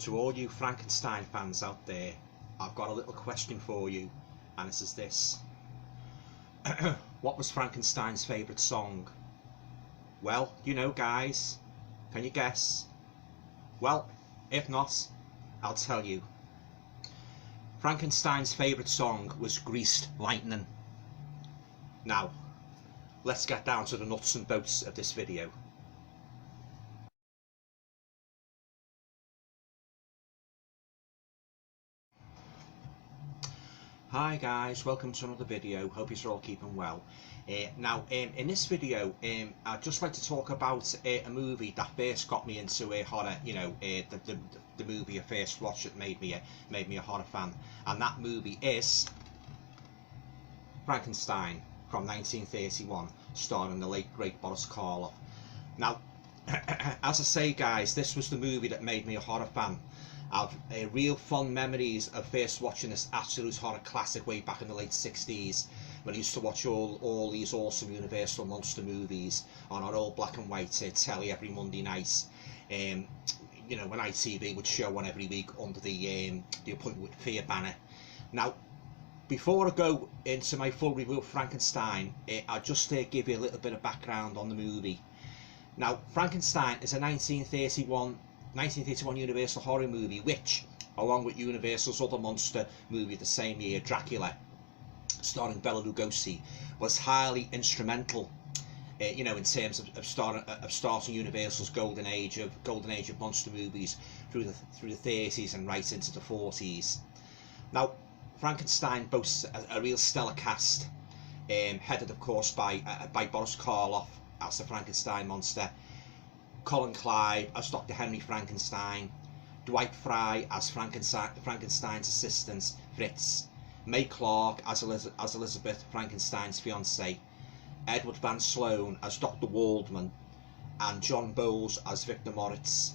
To all you Frankenstein fans out there, I've got a little question for you, and this is this. What was Frankenstein's favourite song? Well, you know, guys, can you guess? Well, if not, I'll tell you. Frankenstein's favourite song was Greased Lightning. Now, let's get down to the nuts and bolts of this video. Hi guys, welcome to another video. Hope you're all keeping well. In this video, I'd just like to talk about a movie that first got me into horror. The movie I first watched that made me a horror fan, and that movie is Frankenstein from 1931, starring the late great Boris Karloff. Now, as I say, guys, this was the movie that made me a horror fan. I've real fond memories of first watching this absolute horror classic way back in the late 60s, when I used to watch all these awesome Universal monster movies on our old black and white telly every Monday night. When ITV would show one every week under the Appointment with Fear banner. Now, before I go into my full review of Frankenstein, I'll just give you a little bit of background on the movie. Now, Frankenstein is a 1931 Universal horror movie which, along with Universal's other monster movie the same year, Dracula, starring Bela Lugosi, was highly instrumental in terms of starting Universal's golden age of monster movies through the 30s and right into the 40s. Now, Frankenstein boasts a real stellar cast, headed of course by Boris Karloff as the Frankenstein monster, Colin Clive as Dr. Henry Frankenstein, Dwight Fry as Frankenstein's assistant Fritz, May Clark as Elizabeth Frankenstein's fiancée, Edward Van Sloan as Dr. Waldman, and John Bowles as Victor Moritz.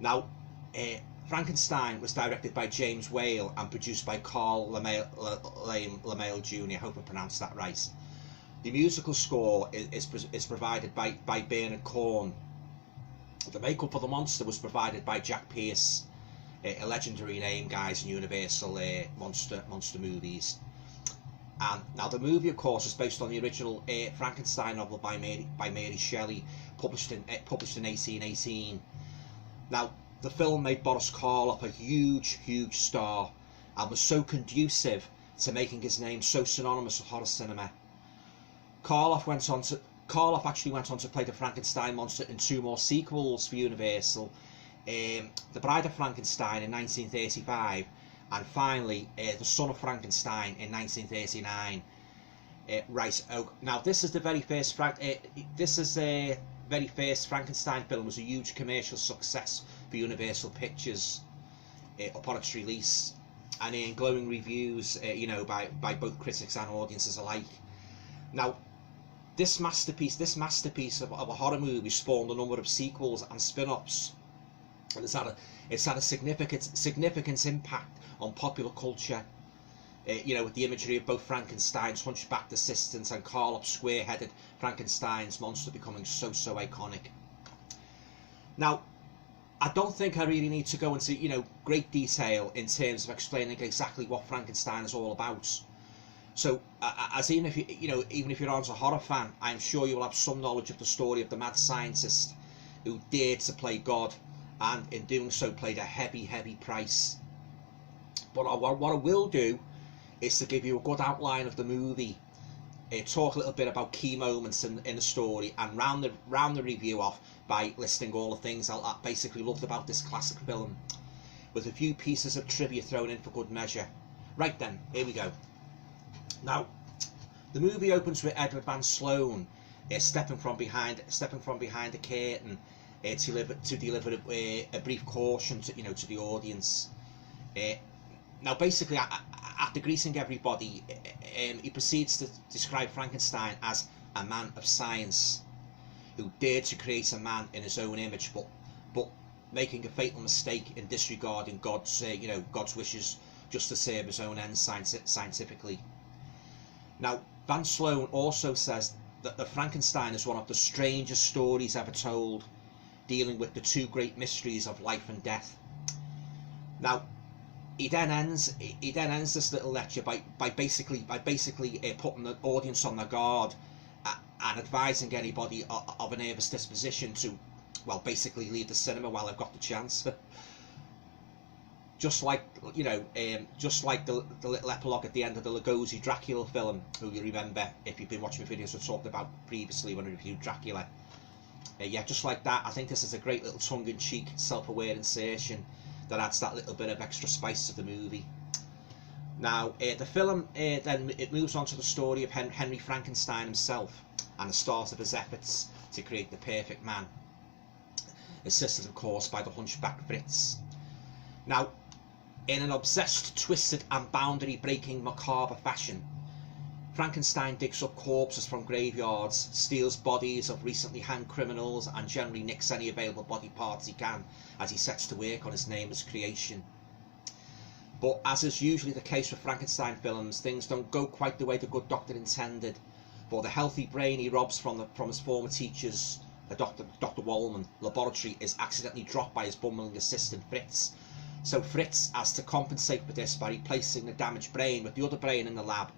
Now, Frankenstein was directed by James Whale and produced by Carl LaMaille Jr. I hope I pronounced that right. The musical score is provided by Bernard Korn. The makeup for the monster was provided by Jack Pierce, a legendary name, guys, in Universal monster movies. And now the movie, of course, is based on the original Frankenstein novel by Mary Shelley, published in 1818. Now, the film made Boris Karloff a huge star, and was so conducive to making his name so synonymous with horror cinema. Karloff actually went on to play the Frankenstein monster in 2 more sequels for Universal, The Bride of Frankenstein in 1935, and finally The Son of Frankenstein in 1939. Now this is the very first Frankenstein film. Was a huge commercial success for Universal Pictures upon its release, and in glowing reviews, by both critics and audiences alike. Now, this masterpiece of a horror movie spawned a number of sequels and spin-offs, and it's had a significant impact on popular culture. With the imagery of both Frankenstein's hunchbacked assistant and Karloff's square-headed Frankenstein's monster becoming so iconic. Now, I don't think I really need to go into great detail in terms of explaining exactly what Frankenstein is all about. So, as even if you aren't a horror fan, I'm sure you will have some knowledge of the story of the mad scientist who dared to play God, and in doing so paid a heavy price. But what I will do is to give you a good outline of the movie, talk a little bit about key moments in the story, and round the review off by listing all the things I basically loved about this classic film, with a few pieces of trivia thrown in for good measure. Right then, here we go. Now, the movie opens with Edward Van Sloan stepping from behind the curtain to deliver a brief caution to the audience. Now, basically, after greeting everybody, he proceeds to describe Frankenstein as a man of science who dared to create a man in his own image, but making a fatal mistake in disregarding God's wishes just to serve his own ends scientifically. Now, Van Sloan also says that the Frankenstein is one of the strangest stories ever told, dealing with the 2 great mysteries of life and death. Now, he then ends this little lecture by basically putting the audience on their guard, and advising anybody of a nervous disposition to, well, basically leave the cinema while they've got the chance. Just like, you know, just like the little epilogue at the end of the Lugosi Dracula film, who you remember if you've been watching my videos I talked about previously when I reviewed Dracula. Yeah, just like that, I think this is a great little tongue-in-cheek, self-aware insertion that adds that little bit of extra spice to the movie. Now, the film then it moves on to the story of Henry Frankenstein himself and the start of his efforts to create the perfect man, assisted of course by the hunchback Fritz. Now, in an obsessed, twisted and boundary-breaking macabre fashion, Frankenstein digs up corpses from graveyards, steals bodies of recently hanged criminals, and generally nicks any available body parts he can as he sets to work on his nameless creation. But as is usually the case with Frankenstein films, things don't go quite the way the good doctor intended. For the healthy brain he robs from his former teachers, Dr. Wallman, laboratory, is accidentally dropped by his bumbling assistant Fritz. So Fritz has to compensate for this by replacing the damaged brain with the other brain in the lab,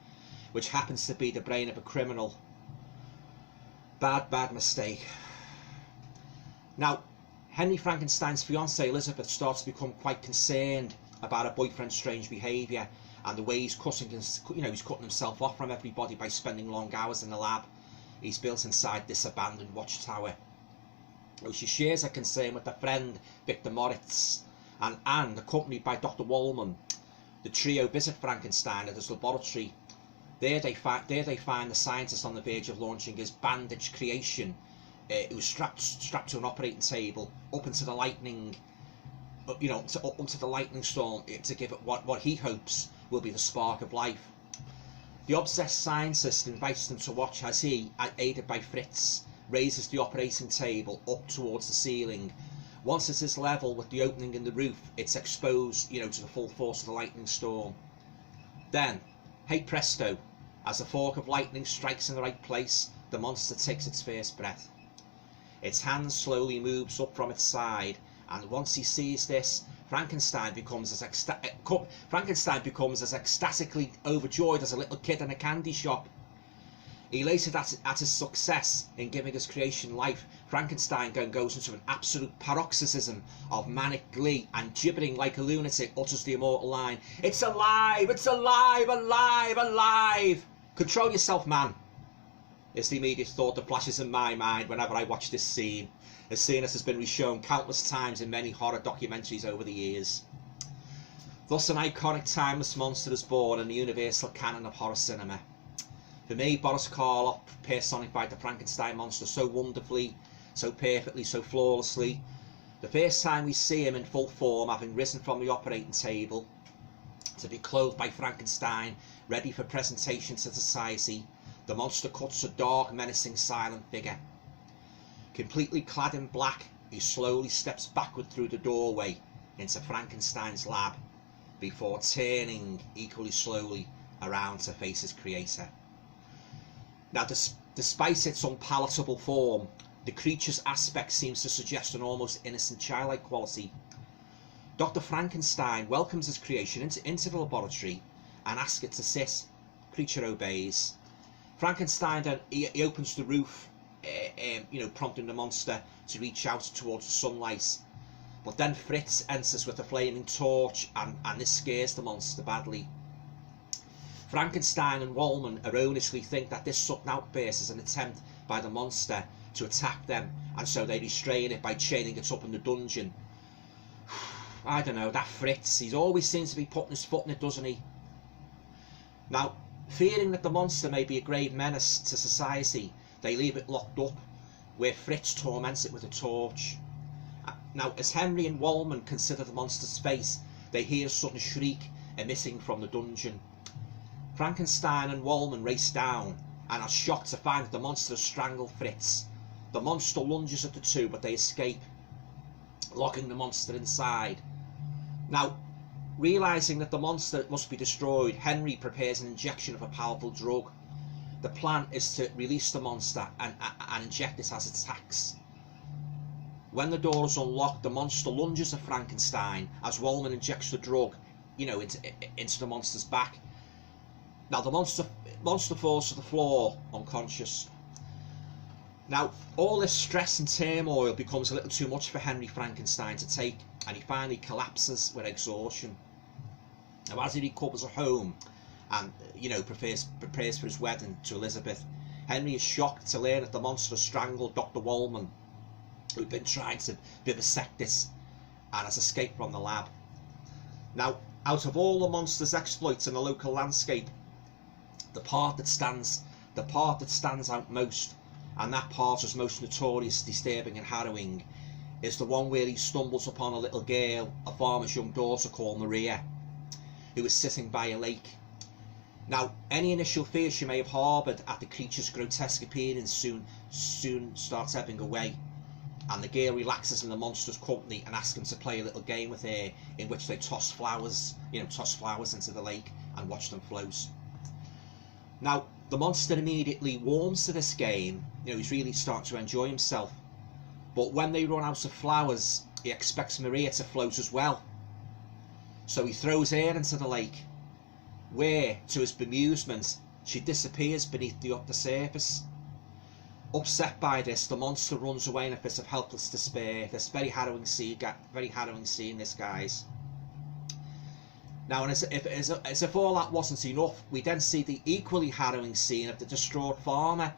which happens to be the brain of a criminal. Bad mistake. Now, Henry Frankenstein's fiancée Elizabeth starts to become quite concerned about her boyfriend's strange behaviour and the way he's cutting himself off from everybody by spending long hours in the lab he's built inside this abandoned watchtower. She shares her concern with her friend Victor Moritz, and accompanied by Dr. Wallman, the trio visit Frankenstein at his laboratory. There they find the scientist on the verge of launching his bandaged creation, who was strapped to an operating table up into the lightning, onto the lightning storm to give it what he hopes will be the spark of life. The obsessed scientist invites them to watch as he, aided by Fritz, raises the operating table up towards the ceiling. Once it is level with the opening in the roof, it's exposed, to the full force of the lightning storm. Then, hey presto, as the fork of lightning strikes in the right place, the monster takes its first breath. Its hand slowly moves up from its side, and once he sees this, Frankenstein becomes as ecstatically overjoyed as a little kid in a candy shop. Elated at his success in giving his creation life, Frankenstein goes into an absolute paroxysm of manic glee and, gibbering like a lunatic, utters the immortal line, "It's alive! It's alive! Alive! Alive! Control yourself, man!" is the immediate thought that flashes in my mind whenever I watch this scene. A scene that has been reshown countless times in many horror documentaries over the years. Thus an iconic timeless monster is born in the universal canon of horror cinema. For me, Boris Karloff personified the Frankenstein monster so wonderfully, so perfectly, so flawlessly. The first time we see him in full form, having risen from the operating table to be clothed by Frankenstein, ready for presentation to society, the monster cuts a dark, menacing, silent figure. Completely clad in black, he slowly steps backward through the doorway into Frankenstein's lab, before turning equally slowly around to face his creator. Now, despite its unpalatable form, the creature's aspect seems to suggest an almost innocent, childlike quality. Dr. Frankenstein welcomes his creation into the laboratory and asks it to sit. Creature obeys. Frankenstein then he opens the roof, prompting the monster to reach out towards the sunlight. But then Fritz enters with a flaming torch, and this scares the monster badly. Frankenstein and Wallman erroneously think that this sudden outburst is an attempt by the monster to attack them, and so they restrain it by chaining it up in the dungeon. I don't know, that Fritz, he always seems to be putting his foot in it, doesn't he? Now, fearing that the monster may be a grave menace to society, they leave it locked up, where Fritz torments it with a torch. Now, as Henry and Wallman consider the monster's face, they hear a sudden shriek emitting from the dungeon. Frankenstein and Wallman race down and are shocked to find that the monster has strangled Fritz. The monster lunges at the two, but they escape, locking the monster inside. Now, realising that the monster must be destroyed, Henry prepares an injection of a powerful drug. The plan is to release the monster and inject it as it attacks. When the door is unlocked, the monster lunges at Frankenstein as Wallman injects the drug, into the monster's back. Now the monster falls to the floor, unconscious. Now, all this stress and turmoil becomes a little too much for Henry Frankenstein to take, and he finally collapses with exhaustion. Now, as he recovers at home and, prepares for his wedding to Elizabeth, Henry is shocked to learn that the monster has strangled Dr. Wallman, who'd been trying to vivisect this, and has escaped from the lab. Now, out of all the monster's exploits in the local landscape, the part that stands out most, and that part is most notorious, disturbing and harrowing, is the one where he stumbles upon a little girl, a farmer's young daughter called Maria, who is sitting by a lake. Now, any initial fear she may have harboured at the creature's grotesque appearance soon starts ebbing away, and the girl relaxes in the monster's company and asks him to play a little game with her, in which they toss flowers into the lake and watch them float. Now, the monster immediately warms to this game. He's really starting to enjoy himself. But when they run out of flowers, he expects Maria to float as well. So he throws her into the lake, where, to his bemusement, she disappears beneath the surface. Upset by this, the monster runs away in a fit of helpless despair. This very harrowing scene, this, guys. Now, and as if all that wasn't enough, we then see the equally harrowing scene of the distraught farmer,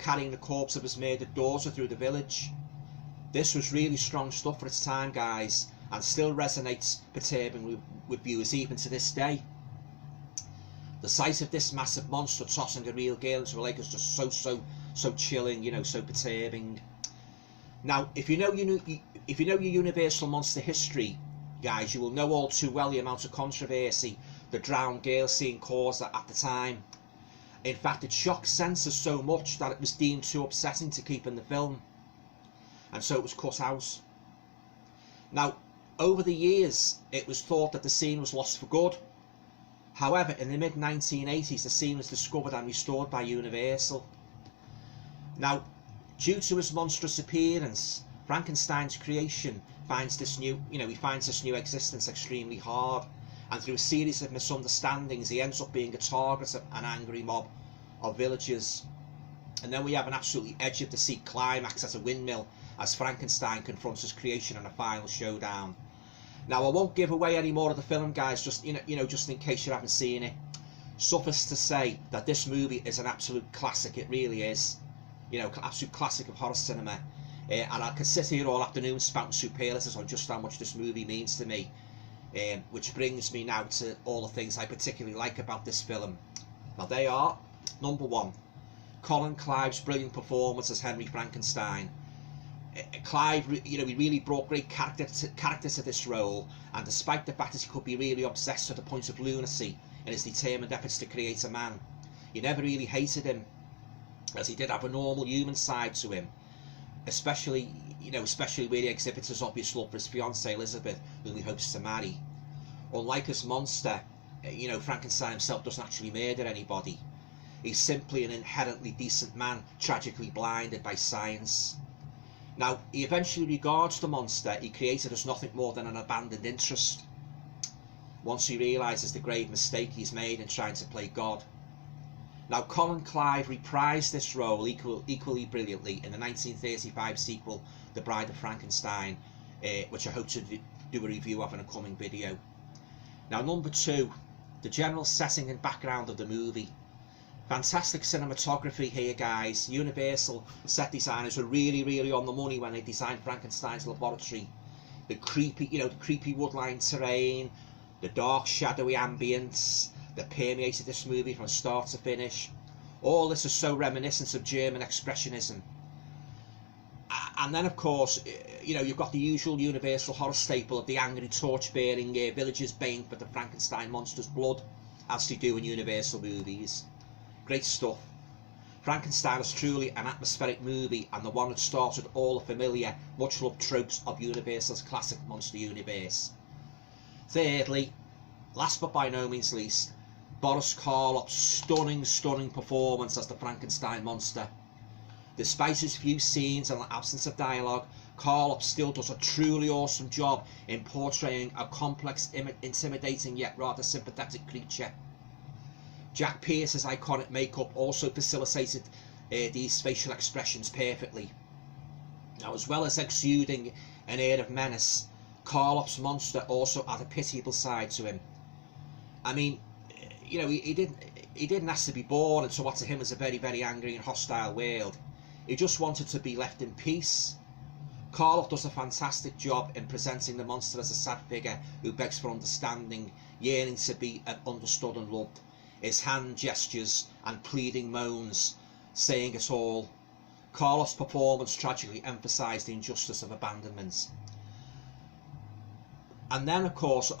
carrying the corpse of his murdered daughter through the village. This was really strong stuff for its time, guys, and still resonates perturbingly with viewers even to this day. The sight of this massive monster tossing a real girl into a lake is just so chilling, so perturbing. Now, if you know your Universal monster history, guys, you will know all too well the amount of controversy the drowned girl scene caused at the time. In fact, it shocked censors so much that it was deemed too upsetting to keep in the film, and so it was cut out. Now, over the years, it was thought that the scene was lost for good. However, in the mid-1980s, the scene was discovered and restored by Universal. Now, due to his monstrous appearance, Frankenstein's creation finds this new existence extremely hard, and through a series of misunderstandings, he ends up being a target of an angry mob of villagers. And then we have an absolutely edge-of-the-seat climax at a windmill as Frankenstein confronts his creation in a final showdown. Now, I won't give away any more of the film, guys, just in case you haven't seen it. Suffice to say that this movie is an absolute classic. It really is, absolute classic of horror cinema. And I could sit here all afternoon spouting superlatives on just how much this movie means to me, which brings me now to all the things I particularly like about this film. Now, they are: number one, Colin Clive's brilliant performance as Henry Frankenstein. Clive, he really brought great character to this role, and despite the fact that he could be really obsessed to the point of lunacy in his determined efforts to create a man, you never really hated him, as he did have a normal human side to him, especially where he exhibits his obvious love for his fiancée Elizabeth, whom he hopes to marry. Unlike his monster, Frankenstein himself doesn't actually murder anybody. He's simply an inherently decent man, tragically blinded by science. Now, he eventually regards the monster he created as nothing more than an abandoned interest, once he realises the grave mistake he's made in trying to play God. Now, Colin Clive reprised this role equally brilliantly in the 1935 sequel, The Bride of Frankenstein, which I hope to do a review of in a coming video. Now, number two, the general setting and background of the movie. Fantastic cinematography here, guys. Universal set designers were really on the money when they designed Frankenstein's laboratory. The creepy woodline terrain, the dark, shadowy ambience that permeated this movie from start to finish. All this is so reminiscent of German expressionism. And then, of course, you've got the usual Universal horror staple of the angry, torch-bearing villagers baying for the Frankenstein monster's blood, as they do in Universal movies. Great stuff. Frankenstein is truly an atmospheric movie, and the one that started all the familiar, much-loved tropes of Universal's classic monster universe. Thirdly, last but by no means least, Boris Karloff's stunning performance as the Frankenstein monster. Despite his few scenes and the absence of dialogue, Karloff still does a truly awesome job in portraying a complex, intimidating yet rather sympathetic creature. Jack Pierce's iconic makeup also facilitated these facial expressions perfectly. Now, as well as exuding an air of menace, Karloff's monster also had a pitiable side to him. I mean, you know, he didn't ask to be born into what to him was a very, very angry and hostile world. He just wanted to be left in peace. Karloff does a fantastic job in presenting the monster as a sad figure who begs for understanding, yearning to be understood and loved. His hand gestures and pleading moans, saying it all. Karloff's performance tragically emphasised the injustice of abandonment. And then, of course,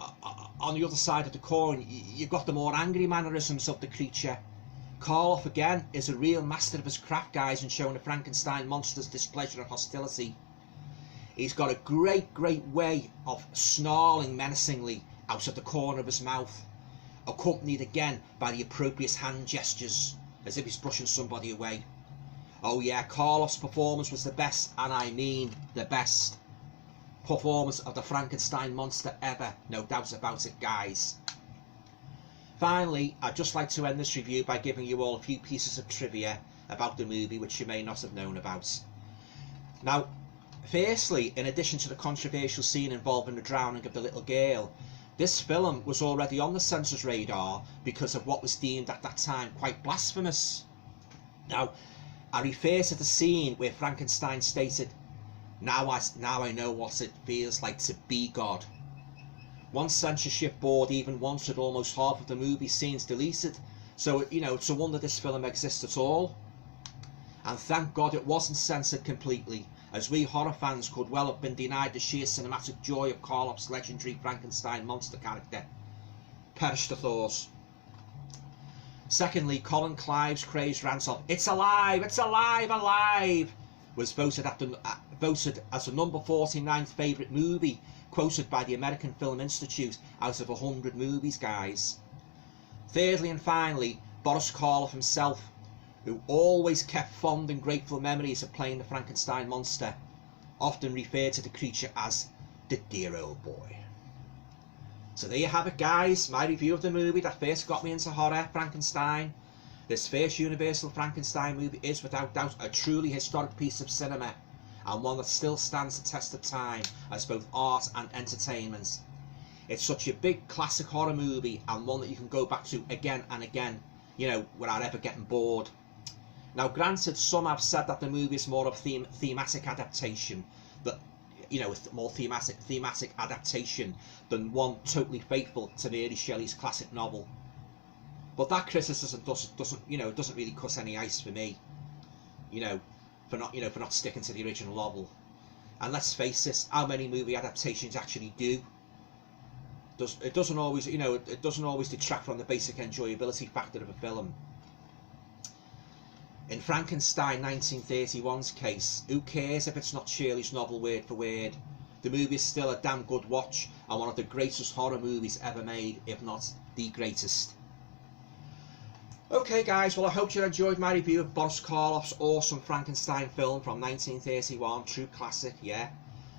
on the other side of the coin, you've got the more angry mannerisms of the creature. Karloff, again, is a real master of his craft, guys, in showing the Frankenstein monster's displeasure and hostility. He's got a great way of snarling menacingly out of the corner of his mouth, accompanied again by the appropriate hand gestures, as if he's brushing somebody away. Oh yeah, Karloff's performance was the best, and I mean the best, performance of the Frankenstein monster ever, no doubt about it, guys. Finally, I'd just like to end this review by giving you all a few pieces of trivia about the movie which you may not have known about. Now, firstly, in addition to the controversial scene involving the drowning of the little girl, this film was already on the censor's radar because of what was deemed at that time quite blasphemous. Now, I refer to the scene where Frankenstein stated, now I know what it feels like to be God." One censorship board even wanted almost half of the movie scenes deleted, so you know, it's a wonder this film exists at all. And thank God it wasn't censored completely, as we horror fans could well have been denied the sheer cinematic joy of Karloff's legendary Frankenstein monster character. Perish the thought. Secondly, Colin Clive's crazed rant of "It's alive! It's alive! Alive!" was voted as the number 49th favourite movie, quoted by the American Film Institute, out of 100 movies, guys. Thirdly and finally, Boris Karloff himself, who always kept fond and grateful memories of playing the Frankenstein monster, often referred to the creature as the dear old boy. So there you have it, guys, my review of the movie that first got me into horror, Frankenstein. This first Universal Frankenstein movie is without doubt a truly historic piece of cinema, and one that still stands the test of time as both art and entertainment. It's such a big classic horror movie, and one that you can go back to again and again, you know, without ever getting bored. Now granted, some have said that the movie is more of a thematic adaptation, that, you know, more thematic adaptation than one totally faithful to Mary Shelley's classic novel. But that criticism doesn't really cut any ice for me, for not sticking to the original novel. And let's face it, how many movie adaptations actually do? It doesn't always detract from the basic enjoyability factor of a film. In Frankenstein 1931's case, who cares if it's not Shirley's novel word for word? The movie is still a damn good watch, and one of the greatest horror movies ever made, if not the greatest. Okay guys, well I hope you enjoyed my review of Boris Karloff's awesome Frankenstein film from 1931, true classic, yeah.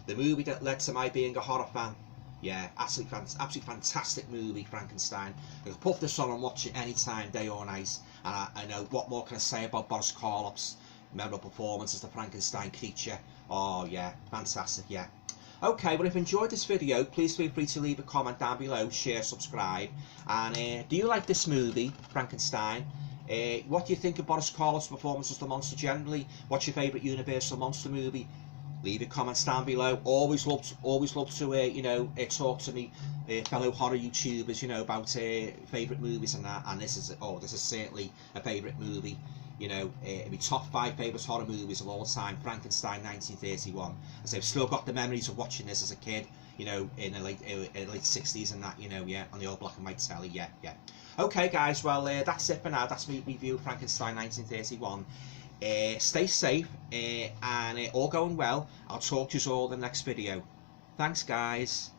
The movie that led to my being a horror fan. Yeah, absolutely fantastic movie, Frankenstein. I can put this on and watch it anytime, day or night. And I know, what more can I say about Boris Karloff's memorable performance as the Frankenstein creature. Oh yeah, fantastic, yeah. Okay, well if you enjoyed this video, please feel free to leave a comment down below, share, subscribe. And do you like this movie, Frankenstein? What do you think of Boris Karloff's performance as the monster generally? What's your favourite Universal monster movie? Leave your comments down below. Always love to talk to me fellow horror YouTubers, about favourite movies and that. And this is certainly a favourite movie. It'd be top 5 favourite horror movies of all time. Frankenstein 1931. As I've still got the memories of watching this as a kid, in the late 60s and that, yeah, on the old black and white telly, yeah. Okay guys, well that's it for now. That's me review of Frankenstein 1931. Stay safe and all going well. I'll talk to you all in the next video. Thanks guys.